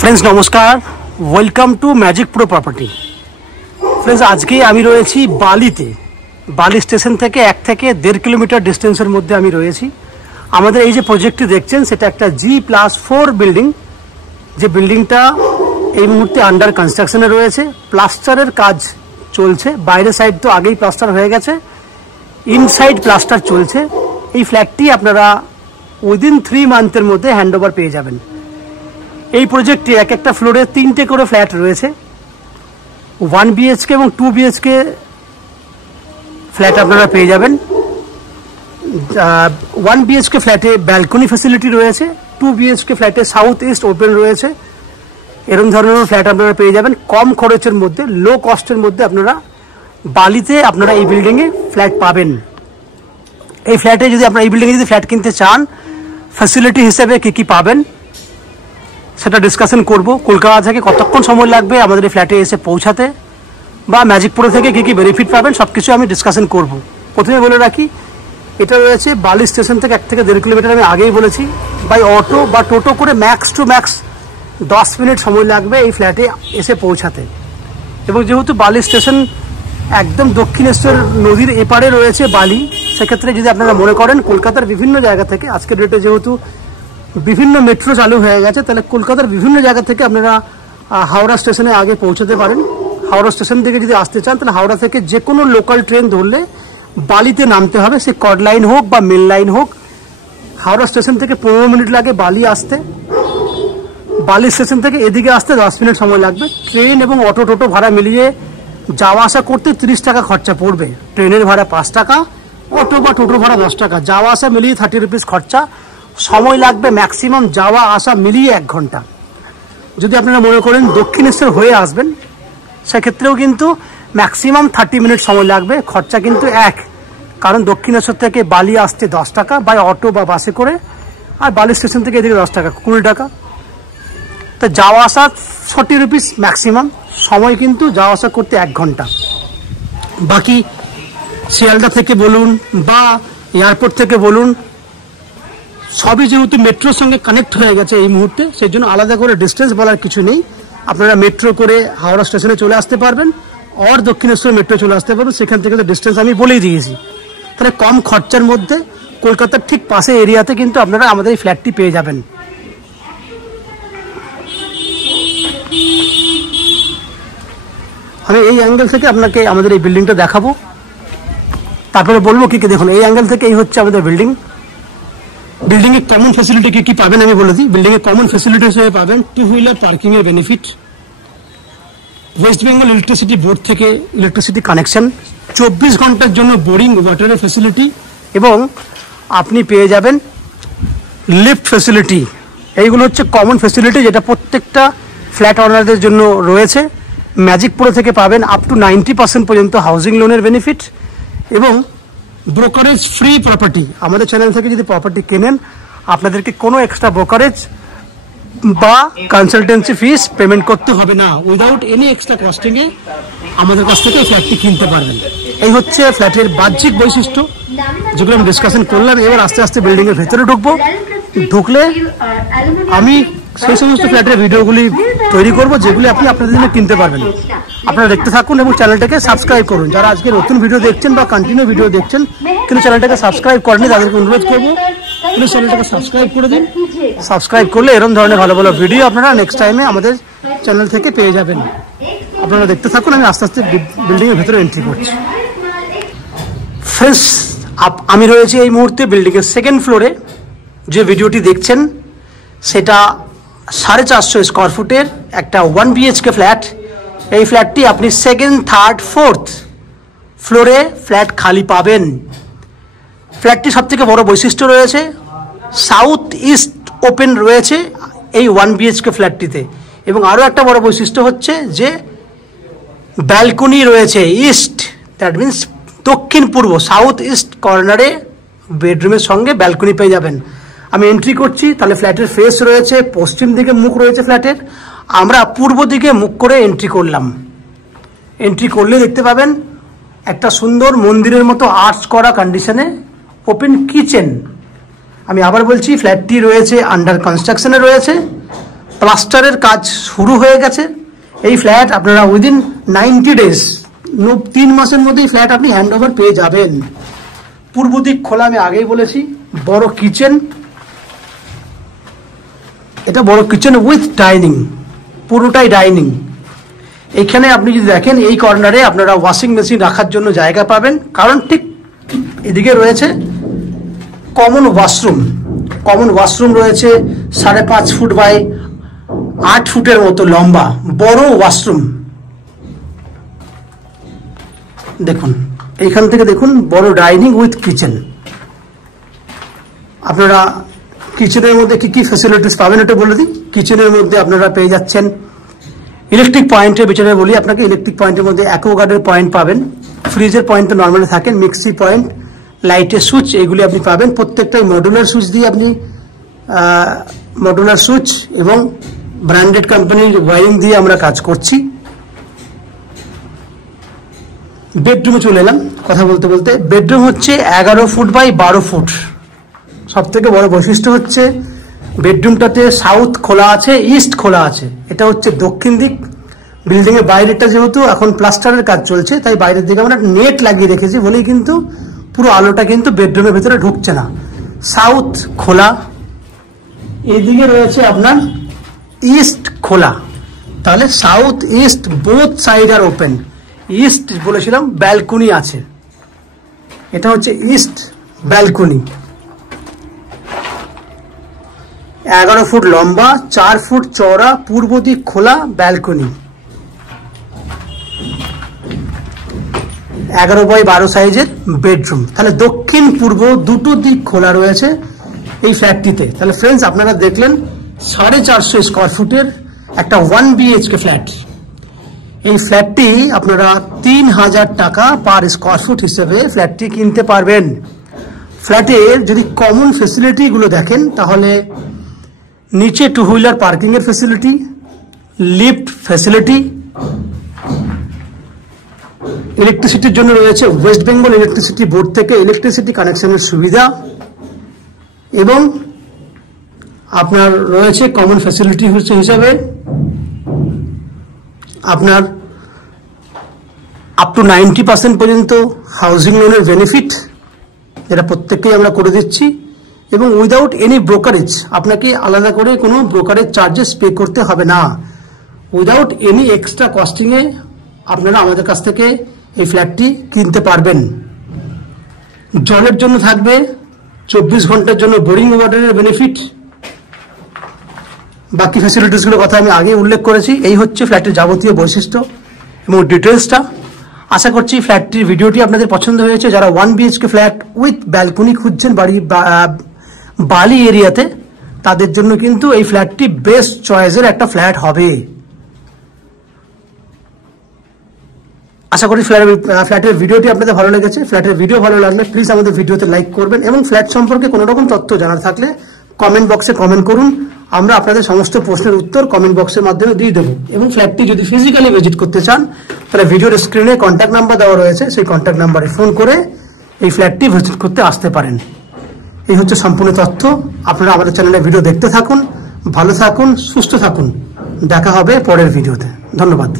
Friends नमस्कार, welcome to magic pro property. Friends आज के आमी रयेछि बालीते, बाली स्टेशन থেকে 1 থেকে 1.5 কিলোমিটার ডিস্টেন্সের মধ্যে আমি রয়েছি। আমাদের এই যে প্রজেক্টটি দেখছেন সেটা একটা G+4 বিল্ডিং, যে বিল্ডিংটা এই মুহূর্তে আন্ডার কনস্ট্রাকশনে রয়েছে। প্লাস্টারের কাজ চলছে, বাইরের সাইড তো আগেই প্লাস্টার হয়ে গেছে, ইনসাইড প্লাস্টার চলছে। এই ফ্ল্যাটটি আপনারা উইদিন 3 মান্থের মধ্যে হ্যান্ডওভার পেয়ে যাবেন। এই প্রজেক্টে এক একটা ফ্লোরে 3টে করে ফ্ল্যাট রয়েছে। 1 BHK এবং 2 BHK ফ্ল্যাট আপনারা পেয়ে যাবেন। 1 BHK ফ্ল্যাটে ব্যালকনি ফ্যাসিলিটি রয়েছে, 2 BHK ফ্ল্যাটে সাউথ ইস্ট ওপেন রয়েছে। এরকম ধরনের ফ্ল্যাট আপনারা পেয়ে যাবেন কম খরচের মধ্যে, লো কস্টের মধ্যে। আপনারা বালিতে আপনারা এই বিল্ডিংয়ে ফ্ল্যাট পাবেন। এই ফ্ল্যাটে যদি আপনারা এই বিল্ডিংয়ে যদি ফ্ল্যাট কিনতে চান, ফ্যাসিলিটি হিসেবে কী কী পাবেন সেটা ডিসকাশন করব। কলকাতা থেকে কতক্ষণ সময় লাগবে আমাদের এই ফ্ল্যাটে এসে পৌঁছাতে, বা ম্যাজিক প্রো থেকে কী কী বেনিফিট পাবেন সব কিছু আমি ডিসকাশন করব। প্রথমে বলে রাখি, এটা রয়েছে বালি স্টেশন থেকে 1 থেকে 1.5 কিলোমিটার। আমি আগেই বলেছি, বাই অটো বা টোটো করে ম্যাক্স টু ম্যাক্স 10 মিনিট সময় লাগবে এই ফ্ল্যাটে এসে পৌঁছাতে। এবং যেহেতু বালি স্টেশন একদম দক্ষিণেশ্বর নদীর এপারে রয়েছে বালি, সেক্ষেত্রে যদি আপনারা মনে করেন কলকাতার বিভিন্ন জায়গা থেকে, আজকের ডেটে যেহেতু বিভিন্ন মেট্রো চালু হয়ে গেছে, তাহলে কলকাতার বিভিন্ন জায়গা থেকে আপনারা হাওড়া স্টেশনে আগে পৌঁছতে পারেন। হাওড়া স্টেশন থেকে যদি আসতে চান তাহলে হাওড়া থেকে যে কোনো লোকাল ট্রেন ধরলে বালিতে নামতে হবে, সে কড লাইন হোক বা মেল লাইন হোক। হাওড়া স্টেশন থেকে 15 মিনিট লাগে বালি আসতে, বালি স্টেশন থেকে এদিকে আসতে 10 মিনিট সময় লাগবে। ট্রেন এবং অটো টোটো ভাড়া মিলিয়ে যাওয়া আসা করতে 30 টাকা খরচা পড়বে। ট্রেনের ভাড়া 5 টাকা, অটো বা টোটোর ভাড়া 10 টাকা, যাওয়া আসা মিলিয়ে 30 রুপিস খরচা। সময় লাগবে ম্যাক্সিমাম যাওয়া আসা মিলিয়ে 1 ঘন্টা। যদি আপনারা মনে করেন দক্ষিণেশ্বর হয়ে আসবেন, সেক্ষেত্রেও কিন্তু ম্যাক্সিমাম 30 মিনিট সময় লাগবে, খরচা কিন্তু এক। কারণ দক্ষিণেশ্বর থেকে বালি আসতে 10 টাকা বাই অটো বা বাসে করে, আর বালি স্টেশন থেকে এদিকে 10 টাকা, 20 টাকা। তো যাওয়া আসা 40 রুপিস ম্যাক্সিমাম, সময় কিন্তু যাওয়া আসা করতে 1 ঘন্টা। বাকি শিয়ালদা থেকে বলুন বা এয়ারপোর্ট থেকে বলুন, সবই যেহেতু মেট্রোর সঙ্গে কানেক্ট হয়ে গেছে এই মুহূর্তে, সেই জন্য আলাদা করে ডিস্টেন্স বলার কিছু নেই। আপনারা মেট্রো করে হাওড়া স্টেশনে চলে আসতে পারবেন, আর দক্ষিণেশ্বর মেট্রো চলে আসতে পারবেন। সেখান থেকে তো ডিস্টেন্স আমি বলেই দিয়েছি। তাহলে কম খরচার মধ্যে কলকাতার ঠিক পাশে এরিয়াতে কিন্তু আপনারা আমাদের এই ফ্ল্যাটটি পেয়ে যাবেন। আমি এই অ্যাঙ্গেল থেকে আপনাকে আমাদের এই বিল্ডিংটা দেখাবো, তারপরে বলবো কি কি। দেখুন, এই অ্যাঙ্গেল থেকে এই হচ্ছে আমাদের বিল্ডিং। বিল্ডিংয়ে কমন ফ্যাসিলিটি কি কি পাবেন আমি বলে দিই। বিল্ডিংয়ে কমন ফ্যাসিলিটি হিসেবে পাবেন 2 হুইলার পার্কিং এর benefit, West Bengal electricity board থেকে ইলেকট্রিসিটি কানেকশন, 24 ঘন্টার জন্য বোরিং ওয়াটারের ফ্যাসিলিটি, এবং আপনি পেয়ে যাবেন লিফট ফ্যাসিলিটি। এইগুলো হচ্ছে কমন ফ্যাসিলিটি যেটা প্রত্যেকটা ফ্ল্যাট ওনারদের জন্য রয়েছে। ম্যাজিক প্রো থেকে পাবেন আপ টু 90% পর্যন্ত হাউজিং লোনের বেনিফিট, এবং ব্রোকারেজ ফ্রি প্রপার্টি। আমাদের চ্যানেল থেকে যদি প্রপার্টি কেনেন, আপনাদেরকে কোনো এক্সট্রা ব্রোকারেজ বা কনসালটেন্সি ফিস পেমেন্ট করতে হবে না। উইদাউট এনি এক্সট্রা কস্টিংয়ে আমাদের কাছ থেকে ফ্ল্যাটটি কিনতে পারবেন। এই হচ্ছে ফ্ল্যাটের বাহ্যিক বৈশিষ্ট্য, যেগুলো আমি ডিসকাশন করলাম। এবার আস্তে আস্তে বিল্ডিংয়ের ভেতরে ঢুকবো। ঢুকলে আমি সেই সমস্ত ফ্ল্যাটের ভিডিওগুলি তৈরি করব যেগুলি আপনি আপনাদের জন্য কিনতে পারবেন। আপনারা দেখতে থাকুন এবং চ্যানেলটাকে সাবস্ক্রাইব করুন। যারা আজকে নতুন ভিডিও দেখছেন বা কন্টিনিউ ভিডিও দেখছেন কিন্তু চ্যানেলটাকে সাবস্ক্রাইব করেনি, তাদেরকে অনুরোধ করবো প্লিজ চ্যানেলটাকে সাবস্ক্রাইব করে দিন। সাবস্ক্রাইব করলে এরকম ধরনের ভালো ভালো ভিডিও আপনারা নেক্সট টাইমে আমাদের চ্যানেল থেকে পেয়ে যাবেন। আপনারা দেখতে থাকুন, আমি আস্তে আস্তে বিল্ডিংয়ের ভেতরে এন্ট্রি করছি। ফ্রেন্ডস, আমি রয়েছি এই মুহূর্তে বিল্ডিংয়ের 2nd ফ্লোরে। যে ভিডিওটি দেখছেন সেটা 450 স্কোয়ার ফুটের একটা 1 BHK ফ্ল্যাট। এই ফ্ল্যাটটি আপনি 2nd, 3rd, 4th ফ্লোরে ফ্ল্যাট খালি পাবেন। ফ্ল্যাটটি সবথেকে বড় বৈশিষ্ট্য রয়েছে, সাউথ ইস্ট ওপেন রয়েছে এই 1 BHK ফ্ল্যাটটিতে। এবং আরও একটা বড় বৈশিষ্ট্য হচ্ছে যে ব্যালকনি রয়েছে ইস্ট, দ্যাট মিনস দক্ষিণ পূর্ব, সাউথ ইস্ট কর্নারে বেডরুমের সঙ্গে ব্যালকনি পেয়ে যাবেন। আমি এন্ট্রি করছি, তাহলে ফ্ল্যাটের ফেস রয়েছে পশ্চিম দিকে মুখ রয়েছে ফ্ল্যাটের। আমরা পূর্ব দিকে মুখ করে এন্ট্রি করলাম। এন্ট্রি করলে দেখতে পাবেন একটা সুন্দর মন্দিরের মতো আর্চ করা কন্ডিশনে ওপেন কিচেন। আমি আবার বলছি, ফ্ল্যাটটি রয়েছে আন্ডার কনস্ট্রাকশনে রয়েছে। প্লাস্টারের কাজ শুরু হয়ে গেছে। এই ফ্ল্যাট আপনারা উইদিন 90 ডেজ 3 মাসের মধ্যেই ফ্ল্যাট আপনি হ্যান্ড ওভার পেয়ে যাবেন। পূর্ব দিক খোলা, আমি আগেই বলেছি। বড় কিচেন, এটা বড় কিচেন উইথ ডাইনিং, পুরোটাই ডাইনিং। এইখানে আপনি যদি দেখেন এই কর্নারে আপনারা ওয়াশিং মেশিন রাখার জন্য জায়গা পাবেন, কারণ ঠিক এদিকে রয়েছে কমন ওয়াশরুম। কমন ওয়াশরুম রয়েছে 5.5 ফুট বাই 8 ফুটের মতো লম্বা বড় ওয়াশরুম। দেখুন এইখান থেকে দেখুন বড় ডাইনিং উইথ কিচেন। আপনারা কিচেনের মধ্যে কি কি ফ্যাসিলিটিস পাবেন এটা বলে দিই। কিচেনের মধ্যে আপনারা পেয়ে যাচ্ছেন ইলেকট্রিক পয়েন্টের বিচারে বলি আপনাকে, ইলেকট্রিক পয়েন্টের মধ্যে অ্যাকোয়াগার্ডের পয়েন্ট পাবেন, ফ্রিজের পয়েন্ট তো নর্মালি থাকেন, মিক্সি পয়েন্ট, লাইটের সুইচ, এগুলি আপনি পাবেন। প্রত্যেকটাই মডুলার সুইচ দিয়ে আপনি মডুলার সুইচ এবং ব্র্যান্ডেড কোম্পানির ওয়্যারিং দিয়ে আমরা কাজ করছি। বেডরুমে চলে এলাম কথা বলতে বলতে। বেডরুম হচ্ছে 11 ফুট বাই 12 ফুট। সব থেকে বড় বৈশিষ্ট্য হচ্ছে বেডরুমটাতে সাউথ খোলা আছে, ইস্ট খোলা আছে। এটা হচ্ছে দক্ষিণ দিক। বিল্ডিং এর বাইরেটা যেহেতু এখন প্লাস্টারের কাজ চলছে, তাই বাইরের দিকে আমরা নেট লাগিয়ে রেখেছি বলেই কিন্তু পুরো আলোটা কিন্তু বেডরুমের ভিতরে ঢুকছে না। সাউথ খোলা, এদিকে রয়েছে আপনার ইস্ট খোলা। তাহলে সাউথ ইস্ট বোথ সাইড আর ওপেন। ইস্ট বলেছিলাম ব্যালকনি আছে, এটা হচ্ছে ইস্ট ব্যালকনি। 11 ফুট লম্বা, 4 ফুট চওড়া, পূর্ব দিক খোলা ব্যালকনি। 11 বাই 12 সাইজের বেডরুম। তাহলে দক্ষিণ পূর্ব দুটো দিক খোলা রয়েছে এই ফ্ল্যাটটিতে। তাহলে ফ্রেন্ডস আপনারা দেখলেন 450 স্কোয়ার ফুটের একটা 1 BHK ফ্ল্যাট। এই ফ্ল্যাটটি আপনারা 3000 টাকা পার স্কোয়ার ফুট হিসেবে ফ্ল্যাটটি কিনতে পারবেন। ফ্ল্যাটের যদি কমন ফেসিলিটিগুলো দেখেন তাহলে নিচে 2 হুইলার পার্কিং এর ফেসিলিটি, লিফট ফেসিলিটি, ইলেকট্রিসিটির জন্য রয়েছে ওয়েস্ট বেঙ্গল ইলেকট্রিসিটি বোর্ড থেকে ইলেকট্রিসিটি কানেকশনের সুবিধা, এবং আপনার রয়েছে কমন ফ্যাসিলিটি হিসেবে আপনার আপ টু 90% পর্যন্ত হাউজিং লোনের বেনিফিট, যেটা প্রত্যেককেই আমরা করে দিচ্ছি, এবং উইদাউট এনি ব্রোকারেজ। আপনাকে আলাদা করে কোনো ব্রোকারেজ চার্জেস পে করতে হবে না। উইদাউট এনি এক্সট্রা কস্টিংয়ে আপনারা আমাদের কাছ থেকে এই ফ্ল্যাটটি কিনতে পারবেন। জলের জন্য থাকবে 24 ঘন্টার জন্য বোরিং ওয়াটারের বেনিফিট। বাকি ফ্যাসিলিটিসগুলোর কথা আমি আগে উল্লেখ করেছি। এই হচ্ছে ফ্ল্যাটের যাবতীয় বৈশিষ্ট্য এবং ডিটেলসটা। আশা করছি ফ্ল্যাটটির ভিডিওটি আপনাদের পছন্দ হয়েছে। যারা 1 BHK ফ্ল্যাট উইথ ব্যালকনি খুঁজছেন বালি এরিয়াতে, তাদের জন্য কিন্তু এই ফ্ল্যাটটি বেস্ট চয়েসের একটা ফ্ল্যাট হবে। আশা করি ফ্ল্যাটের ভিডিওটি আপনাদের ভালো লেগেছে। ফ্ল্যাটের ভিডিও ভালো লাগলে প্লিজ আমাদের ভিডিওতে লাইক করবেন, এবং ফ্ল্যাট সম্পর্কে কোনো রকম তথ্য জানার থাকলে কমেন্ট বক্সে কমেন্ট করুন। আমরা আপনাদের সমস্ত প্রশ্নের উত্তর কমেন্ট বক্সের মাধ্যমে দিয়ে দেবো। এবং ফ্ল্যাটটি যদি ফিজিক্যালি ভিজিট করতে চান তাহলে ভিডিওর স্ক্রিনে কন্ট্যাক্ট নাম্বার দেওয়া রয়েছে, সেই কন্ট্যাক্ট নাম্বারে ফোন করে এই ফ্ল্যাটটি ভিজিট করতে আসতে পারেন। এই হচ্ছে সম্পূর্ণ তথ্য। আপনারা আমাদের চ্যানেলে ভিডিও দেখতে থাকুন, ভালো থাকুন, সুস্থ থাকুন। দেখা হবে পরের ভিডিওতে। ধন্যবাদ।